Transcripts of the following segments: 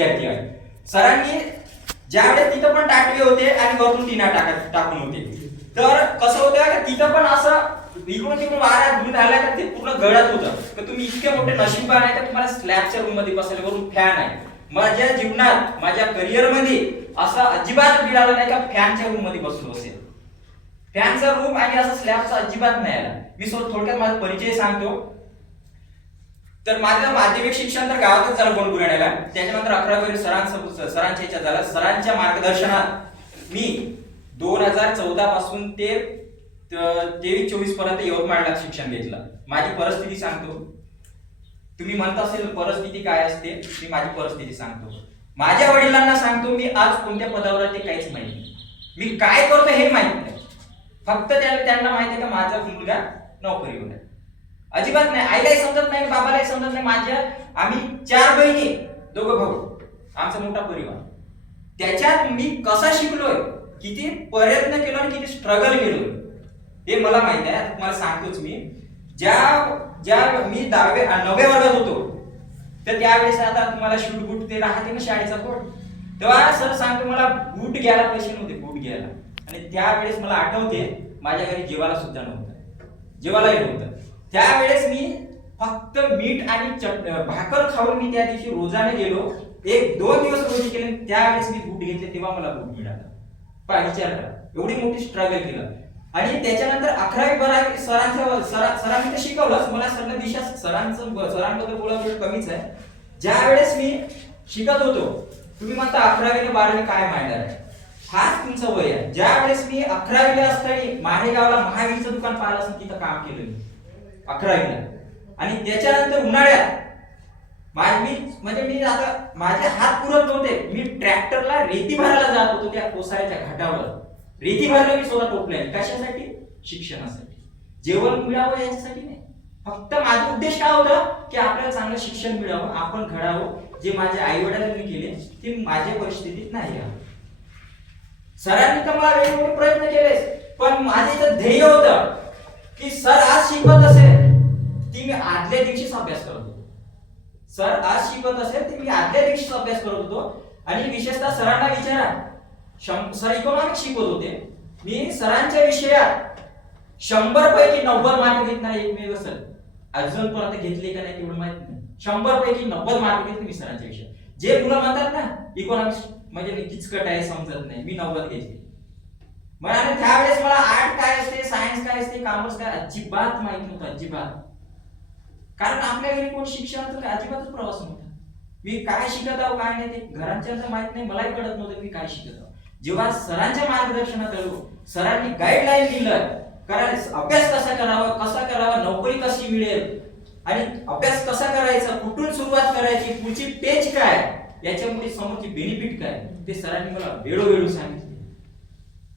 विद्यार्थी आहे सरांनी ज्यावेळेस तिथं पण टाकले होते आणि वरून तिना टाका टाकून होते. तर कसं होतं तिथं पण असं इकडून तिकडून वारा धुंद राहिला का ते पूर्ण गळत होतं. तर तुम्ही इतके मोठे नशीबवान आहे का तुम्हाला स्लॅबच्या रूममध्ये बसायला वरून फॅन आहे. माझ्या जीवनात माझ्या करिअरमध्ये असं अजिबात मिळालं नाही का फॅनच्या रूममध्ये बसलो. असेल फॅनचा रूम आणि असं स्लॅबचा अजिबात नाही आला. मी सो थोडक्यात माझा परिचय सांगतो. तर माझं माध्यमिक शिक्षण तर गावातच झालं गोंडबुराण्याला त्याच्यानंतर अकरावी सरांचं सरांच्या ह्याच्यात झालं. सरांच्या मार्गदर्शनात मी दोन हजार चौदा पासून ते तेवीस चोवीसपर्यंत यवतमाळला शिक्षण घेतलं. माझी परिस्थिती सांगतो. तुम्ही म्हणत असेल परिस्थिती काय असते? मी माझी परिस्थिती सांगतो. माझ्या वडिलांना सांगतो मी आज कोणत्या पदावर ते काहीच माहीत मी काय करतो हे माहीत नाही. फक्त त्यांना माहिती आहे का माझा मुलगा नोकरीवर आहे. अजिबात नाही आईलाही समजत नाही बाबालाही समजत नाही माझ्या आम्ही चार बहिणी दोघं भाऊ आमचा मोठा परिवार. त्याच्यात मी कसा शिकलोय किती प्रयत्न केलो आणि किती स्ट्रगल केलो हे मला माहीत आहे तुम्हाला सांगतोच मी. ज्या ज्या मी दहावे नवव्या वर्गात होतो तर त्यावेळेस आता तुम्हाला शूट बूट ते राहते ना शाळेचा कोट तेव्हा सर सांगतो मला बूट घ्यायला पैसे नव्हते बूट घ्यायला. आणि त्यावेळेस मला आठवते माझ्या घरी जेवायला सुद्धा नव्हतं. जेवायलाही नव्हतं. त्यावेळेस मी फक्त मीठ आणि चट भाकर खाऊन मी त्या दिवशी रोजाने गेलो. एक दोन दिवस रोजी केले. त्यावेळेस मी बूट घेतले तेव्हा मला बूट मिळाला. पहा विचार करा एवढी मोठी स्ट्रगल केलं. आणि त्याच्यानंतर अकरावी बारावी सरांचं सरांनी तर शिकवलंच. मला सगळं दिशा सरांचं सरांबद्दल बोलावं वेळ कमीच आहे. ज्या वेळेस मी शिकत होतो तुम्ही म्हणता अकरावी आणि बारावी काय मांडणार आहे? हाच तुमचं वय आहे. ज्या वेळेस मी अकरावीला असताना माहेगावला महावीरचं दुकान पाहिलं असं तिथं काम केलं मी. अकरावीला आणि त्याच्यानंतर उन्हाळ्यात मी म्हणजे मी आता माझे हात पुरत नव्हते. मी ट्रॅक्टरला रेती भरायला जात होतो त्या कोसाळ्याच्या घाटावर. रेती भरलं मी स्वतः टोपल्याने कशासाठी? शिक्षणासाठी. जेवण मिळावं याच्यासाठी नाही. फक्त माझा उद्देश काय होता? की आपल्याला चांगलं शिक्षण मिळावं आपण घडावं. जे माझ्या आई वडिलांनी केले ते माझ्या परिस्थितीत नाही आहे सरांनी तर मला वेगवेगळे प्रयत्न केले पण माझे जे ध्येय होतं. की सर आज शिकवत असेल ती मी आदल्या दिवशीच अभ्यास करत होतो. सर आज शिकवत असेल ती मी आदल्या दिवशीच अभ्यास करत होतो. आणि विशेषतः सरांना विचारा. शं- सर इकॉनॉमिक्स शिकवत होते. मी सरांच्या विषयात शंभर पैकी नव्वद मार्क नाही एकमेव सर. अजून पर्यंत घेतले का नाही तेवढं माहीत नाही. शंभर पैकी नव्वद मार्क घेतले मी सरांच्या विषयात. जे मुलं म्हणतात ना इकॉनॉमिक्स म्हणजे मी किचकट आहे समजत नाही. मी नव्वद घेतले. मग आणि त्यावेळेस मला आर्ट काय असते सायन्स काय असते कॉमर्स काय अजिबात माहीत नव्हतं अजिबात. कारण आपल्या घरी कोण शिक्षण तर अजिबातच प्रवास नव्हता. मी काय शिकत आहो काय नाही ते घरांच्या माहीत नाही मलाही कळत नव्हतं मी काय शिकत आहो. जेव्हा सरांच्या मार्गदर्शनात आलो सरांनी गाईडलाईन दिलं कारण अभ्यास कसा करावा कसा करावा नोकरी कशी मिळेल आणि अभ्यास कसा करायचा कुठून सुरुवात करायची पुढची पेज काय याच्यामुळे समोरची बेनिफिट काय ते सरांनी मला वेळोवेळी सांगितलं.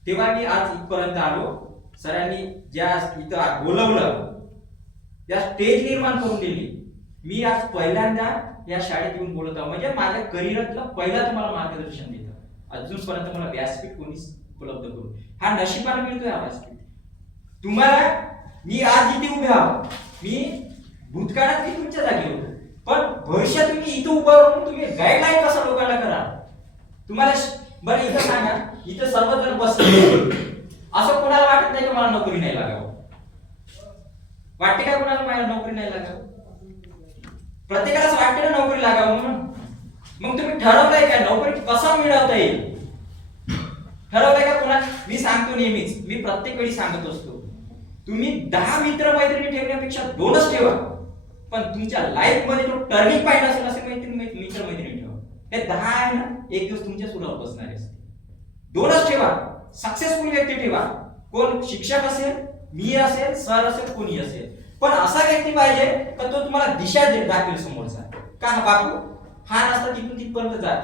तेव्हा मी आज इथपर्यंत आलो. सरांनी ज्या इथं बोलवलं त्या स्टेज निर्माण करून दिली. मी आज पहिल्यांदा या शाळेत येऊन बोलत आहो म्हणजे माझ्या करिअरातलं पहिला तुम्हाला मार्गदर्शन देतं. अजूनपर्यंत मला व्यासपीठ कोणीच उपलब्ध करू हा नशिबाला मिळतोय हा व्यासपीठ तुम्हाला मी आज इथे उभे आहो मी भूतकाळात मी तुमच्या जागी होतो. पण भविष्यात तुम्ही इथं उभं राहून तुम्ही गाईडलाईन कसा लोकांना करा? तुम्हाला श- बरं इथं सांगा इथं सर्वजण बसले असं कोणाला वाटत नाही की मला नोकरी नाही लागावं वाटते का कोणाला मला नोकरी नाही लागावं? प्रत्येकालाच वाटते ना नोकरी लागावं म्हणून. मग तुम्ही ठरवलंय का नोकरी कसा मिळवता येईल? ठरवलंय का कोणा मी सांगतो नेहमीच मी प्रत्येक वेळी सांगत असतो. तुम्ही दहा मित्र मैत्रिणी ठेवण्यापेक्षा दोनच ठेवा. पण तुमच्या लाईफमध्ये तो टर्निंग पॉईंट असेल असे मैत्रिणी मित्र मैत्रिणी ठेवा. हे दहा आहे ना एक दिवस तुमच्या सुरावर बसणारे असते दोनच ठेवा. सक्सेसफुल व्यक्ती ठेवा. कोण शिक्षक असेल मी असेल सर असेल कोणी असेल. पण असा व्यक्ती पाहिजे तर तो तुम्हाला दिशा दे- दाखवेल समोरचा. का हा बापू? हा रस्ता तिथून तिथपर्यंत जात.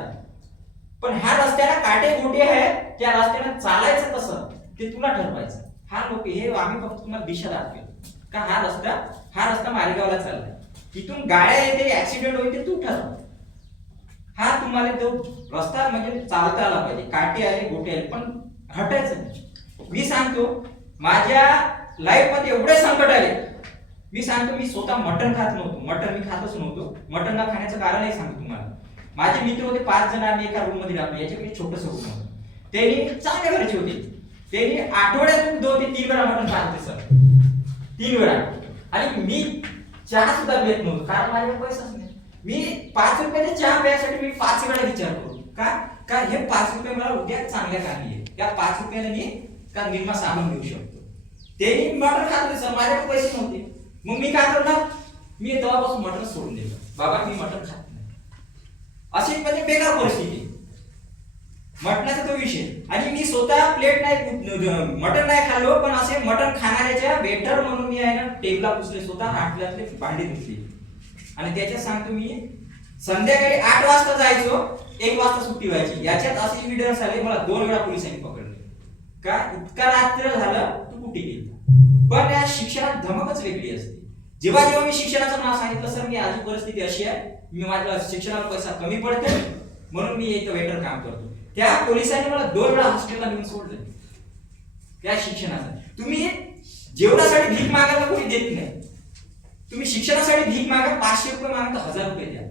पण ह्या रस्त्याला काटे गोटे आहे त्या रस्त्याला चालायचं कसं? ते तुला ठरवायचं. हा लोक हे आम्ही फक्त तुम्हाला दिशा दाखवेल. का हा रस्ता हा रस्ता मालेगावला चाललाय. तिथून गाड्या येते ऍक्सिडेंट होईल ते तू ठरव. हा तुम्हाला तो रस्ता म्हणजे चालता आला पाहिजे. काटे आले गोटे आले पण हटायचं मी सांगतो माझ्या लाईफमध्ये एवढे संकट आले. मी सांगतो मी स्वतः मटण खात नव्हतो. मटण मी खातच नव्हतो. मटण न खाण्याचं कारणही सांगतो तुम्हाला. माझे मित्र होते पाच जण आम्ही एका रूममध्ये राहतो. याच्याकडे छोटस रूम होतं. त्यांनी चांगल्या घरचे होते. त्यांनी आठवड्यातून दोन ते तीन वेळा मटण खात होते सर. तीन वेळा. आणि मी चहा सुद्धा घेत नव्हतो कारण माझ्याकडे पैसाच नाही. मी पाच रुपयाच्या चहा प्यायसाठी मी पाच वेळा विचार करू. का? का हे पाच रुपये मला उद्या चांगल्या कामी आहे या पाच रुपयाने मी का निर्मा सामान घेऊ शकतो. त्यांनी मटण खात होते सर. माझ्याकडे पैसे नव्हते. मग मी काय करणार? मी तेव्हापासून मटण सोडून दिलं. बाबा मी मटण खात नाही. अशी म्हणजे बेकार परिस्थिती. मटणाचा तो विषय. आणि मी स्वतः प्लेट नाही मटण नाही खाल्लो पण असे मटण खाणाऱ्याच्या वेटर म्हणून मी आहे ना टेबला पुसले स्वतः हाटल्यातले भांडी धुतली. आणि त्याच्यात सांगतो मी संध्याकाळी आठ वाजता जायचो एक वाजता सुट्टी व्हायची. याच्यात असे एव्हिडन्स आले मला दोन वेळा पोलिसांनी पकडले. का? इतका रात्र झालं तू कुठे गेली? पण या शिक्षणात धमकच वेगळी असते. जेव्हा जेव्हा मी शिक्षणाचं नाव सांगितलं सर मी आधी परिस्थिती अशी आहे. मी माझ्या शिक्षणाला पैसा कमी पडते म्हणून मी इथं वेटर काम करतो त्या पोलिसांनी मला दोन वेळा हॉस्टेलला नेऊन सोडलं. त्या शिक्षणाचा. तुम्ही जेवणासाठी भीक मागायला कोणी देत नाही. तुम्ही शिक्षणासाठी भीक मागा पाचशे रुपये मागा तर हजार रुपये द्या.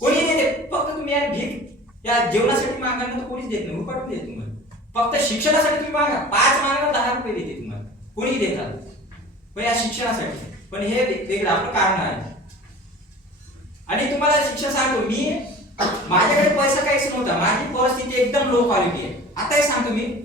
कोणी नाही देत. फक्त तुम्ही यार भीक. त्या जेवणासाठी मागा तर कोणीच देत नाही. रुपये देत तुम्हाला. फक्त शिक्षणासाठी तुम्ही मागा. पाच मागा दहा रुपये देते तुम्हाला. कोणी देतात? पण या शिक्षणासाठी. पण हे वेगळं आपलं कारण आहे. आणि तुम्हाला शिक्षण सांगतो मी माझ्याकडे पैसा काहीच नव्हता. माझी परिस्थिती एकदम लो क्वालिटी आहे. आता हे सांगतो मी.